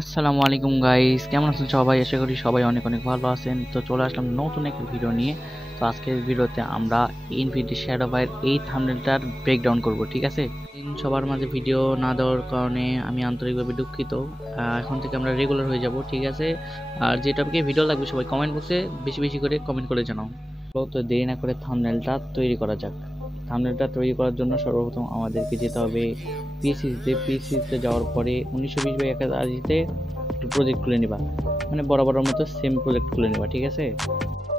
আসসালামু আলাইকুম গাইস, কেমন আছেন সবাই? আশা করি সবাই অনেক অনেক ভালো আছেন। তো চলে আসলাম নতুন একটা ভিডিও নিয়ে। তো আজকের ভিডিওতে আমরা ইনফিনিটি শ্যাডো ফায়ার এই থাম্বনেলটার ব্রেকডাউন করব, ঠিক আছে? সবার মাঝে ভিডিও না দেওয়ার কারণে আমি আন্তরিকভাবে দুঃখিত। এখন থেকে আমরা রেগুলার হয়ে যাব, ঠিক আছে? আর যে টপিকে ভিডিও লাগবে সবাই কমেন্ট বক্সে বেশি বেশি করে কমেন্ট করে জানাও। তো দেরি না করে থাম্বনেলটা তৈরি করা যাক। থাম্বনেলটা তৈরি করার জন্য সর্বপ্রথম আমাদেরকে যেতে হবে পিসিতে যাওয়ার পরে 1920x1080 একটু প্রজেক্ট খুলে নিবা, মানে বরাবরের মতো সেম প্রজেক্ট খুলে নিবা, ঠিক আছে?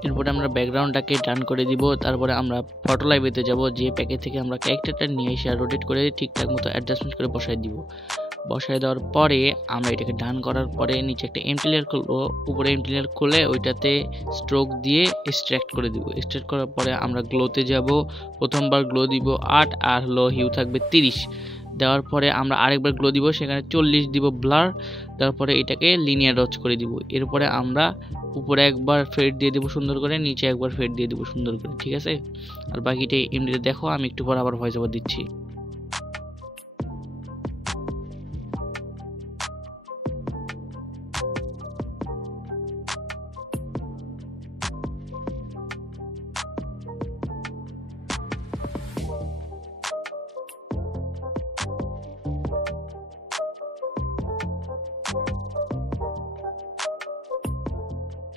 এরপরে আমরা ব্যাকগ্রাউন্ডটাকে ডান করে দিব। তারপরে আমরা ফটো লাইব্রেরিতে যাব, যে প্যাকেজ থেকে আমরা ক্যারেক্টারটা নিয়ে এসে রোটেট করে ঠিকঠাক মতো অ্যাডজাস্টমেন্ট করে বসাই দিব। বসায় দেওয়ার পরে আমরা এটাকে ডান করার পরে নিচে একটা এমটি লেয়ার খুলবো, উপরে এমটি লেয়ার খুলে ওইটাতে স্ট্রোক দিয়ে এক্সট্রাক্ট করে দিব। এক্সট্রাক্ট করার পরে আমরা গ্লোতে যাব, প্রথমবার গ্লো দিব 8 আর হলো হিউ থাকবে 30। দেওয়ার পরে আমরা আরেকবার গ্লো দিব, সেখানে 40 দিব ব্লার। তারপরে এটাকে লিনিয়ার রচ করে দিব। এরপরে আমরা উপরে একবার ফেড দিয়ে দেবো সুন্দর করে, নিচে একবার ফেড দিয়ে দেবো সুন্দর করে, ঠিক আছে? আর বাকিটা এমনিতে দেখো, আমি একটু পর আবার ভয়েস ওভার দিচ্ছি।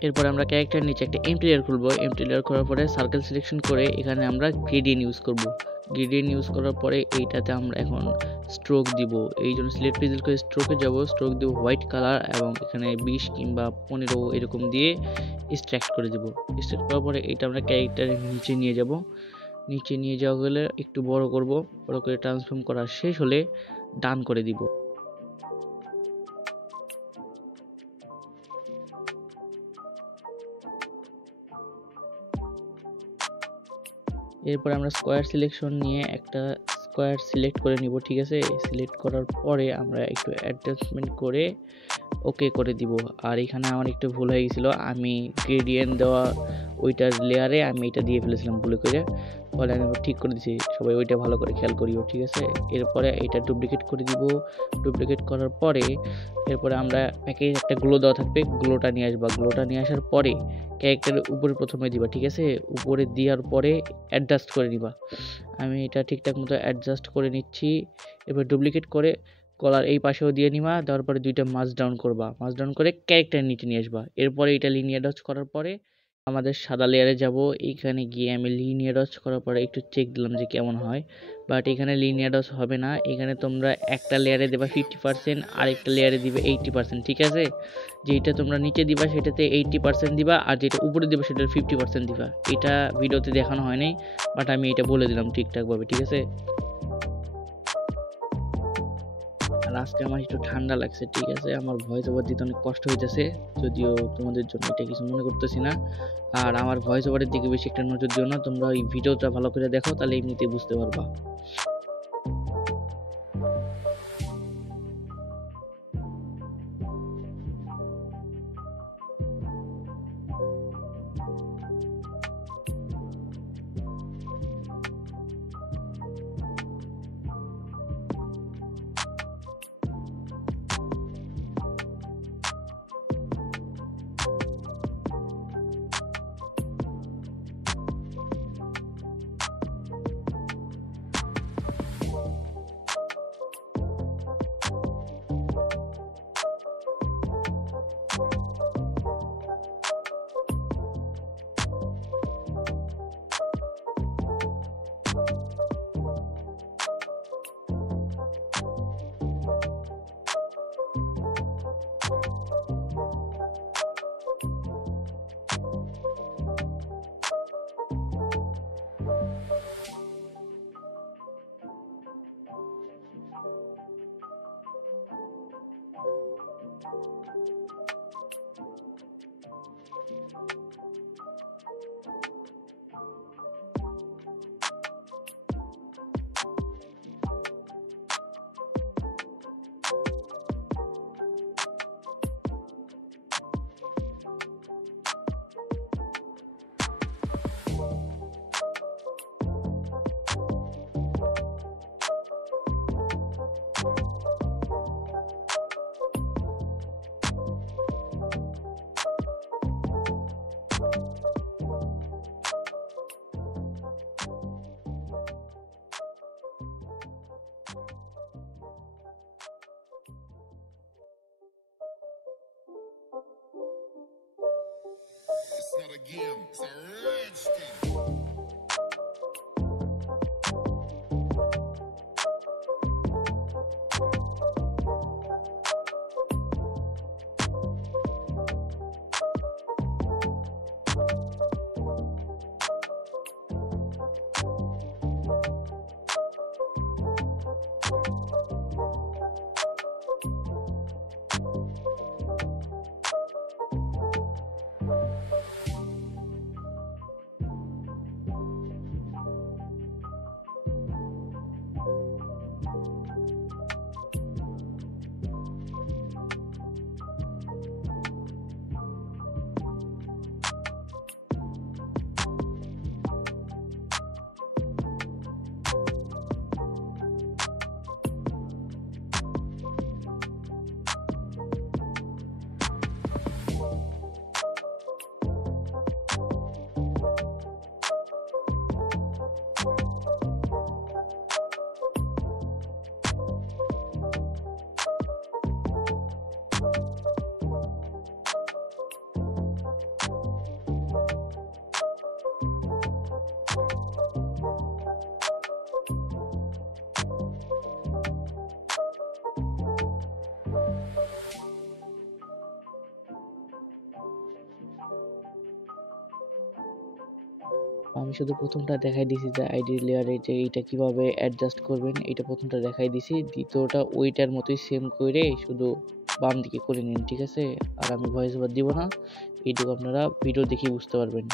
এরপরে আমরা ক্যারেক্টার নিচে একটা এমটি লেয়ার খুলবো। এমটি লেয়ার করার পরে সার্কেল সিলেকশন করে এখানে আমরা গ্রেডিয়েন্ট ইউজ করব। গ্রেডিয়েন্ট ইউজ করার পরে এইটাতে আমরা এখন স্ট্রোক দিব। এই জন্য সিলেক্ট পেন্সিল করে স্ট্রোকে যাব, স্ট্রোক দিব হোয়াইট কালার এবং এখানে 20 কিংবা 15 এরকম দিয়ে এক্সট্রাক্ট করে দিব। এক্সট্রাক্ট করার পরে এটা আমরা ক্যারেক্টারের নিচে নিয়ে যাব। নিচে নিয়ে যাওয়া গেলে একটু বড় করব, বড় করে ট্রান্সফর্ম করা শেষ হলে ডান করে দিব। এরপর আমরা স্কোয়ার সিলেকশন নিয়ে একটা স্কোয়ার সিলেক্ট করে নিব, ঠিক আছে? সিলেক্ট করার পরে আমরা একটু অ্যাডজাস্টমেন্ট করে ওকে করে দিব। আর এখানে আমার একটু ভুল হয়ে গেছিলো, আমি গ্রেডিয়েন্ট দেওয়া ওইটার লেয়ারে আমি এটা দিয়ে ফেলেছিলাম ভুলে করে, ফলে আমি ঠিক করে দিয়েছি। সবাই ওইটা ভালো করে খেয়াল করিও, ঠিক আছে? এরপরে এটা ডুপ্লিকেট করে দিব। ডুপ্লিকেট করার পরে এরপরে আমরা প্যাকেজ একটা গ্লো দেওয়া থাকবে, গ্লোটা নিয়ে আসবা। গ্লোটা নিয়ে আসার পরে ক্যারেক্টারের উপরে প্রথমে দিবা, ঠিক আছে? উপরে দেওয়ার পরে অ্যাডজাস্ট করে নিবা। আমি এটা ঠিকঠাক মতো অ্যাডজাস্ট করে নিচ্ছি। এবার ডুপ্লিকেট করে কলার এই পাশেও দিয়ে নিবা। দেওয়ার পরে দুইটা মাস ডাউন করবা, মাস ডাউন করে ক্যারেক্টার নিচে নিয়ে আসবা। এরপরে এটা লিনিয়ার ডজ করার পরে আমাদের সাদা লেয়ারে যাব। এইখানে গিয়ে আমি লিনিয়ার ডজ করার পরে একটু চেক দিলাম যে কেমন হয়, বাট এখানে লিনিয়ার ডজ হবে না। এখানে তোমরা একটা লেয়ারে দেবা 50%, আরেকটা লেয়ারে দিবে 80%, ঠিক আছে? যেটা তোমরা নিচে দিবা সেটাতে 80% দিবা, আর যেটা উপরে দিবা সেটার 50% দিবা। এটা ভিডিওতে দেখানো হয় নাই, বাট আমি এটা বলে দিলাম ঠিকঠাকভাবে, ঠিক আছে? আর আজকে আমার একটু ঠান্ডা লাগছে, ঠিক আছে? আমার ভয়েস ওভার দিতে অনেক কষ্ট হইতেছে, যদিও তোমাদের জন্য এটা কিছু মনে করতেছি না। আর আমার ভয়েস ওভারের দিকে বেশি একটা নজর দিও না, তোমরা এই ভিডিওটা ভালো করে দেখো, তাহলে এমনিতেই বুঝতে পারবা। not a game, it's a rich thing. আমি শুধু প্রথমটা দেখাই দিছি যে আইডি লেয়ারে যে এইটা কিভাবে অ্যাডজাস্ট করবেন, এটা প্রথমটা দেখাই দিছি। দ্বিতীয়টা ওইটার মতোই সেম করে শুধু বাম দিকে করে নিন, ঠিক আছে? আর আমি ভয়েস ওভার দিব না, এইটুকু আপনারা ভিডিও দেখে বুঝতে পারবেন।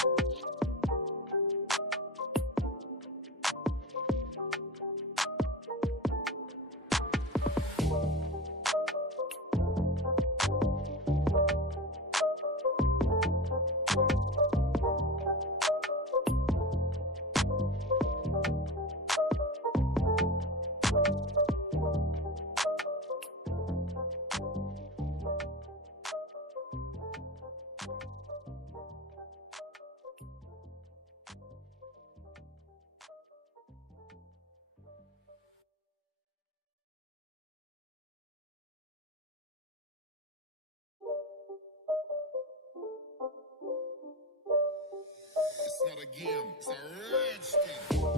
It's not a game, it's a rich thing.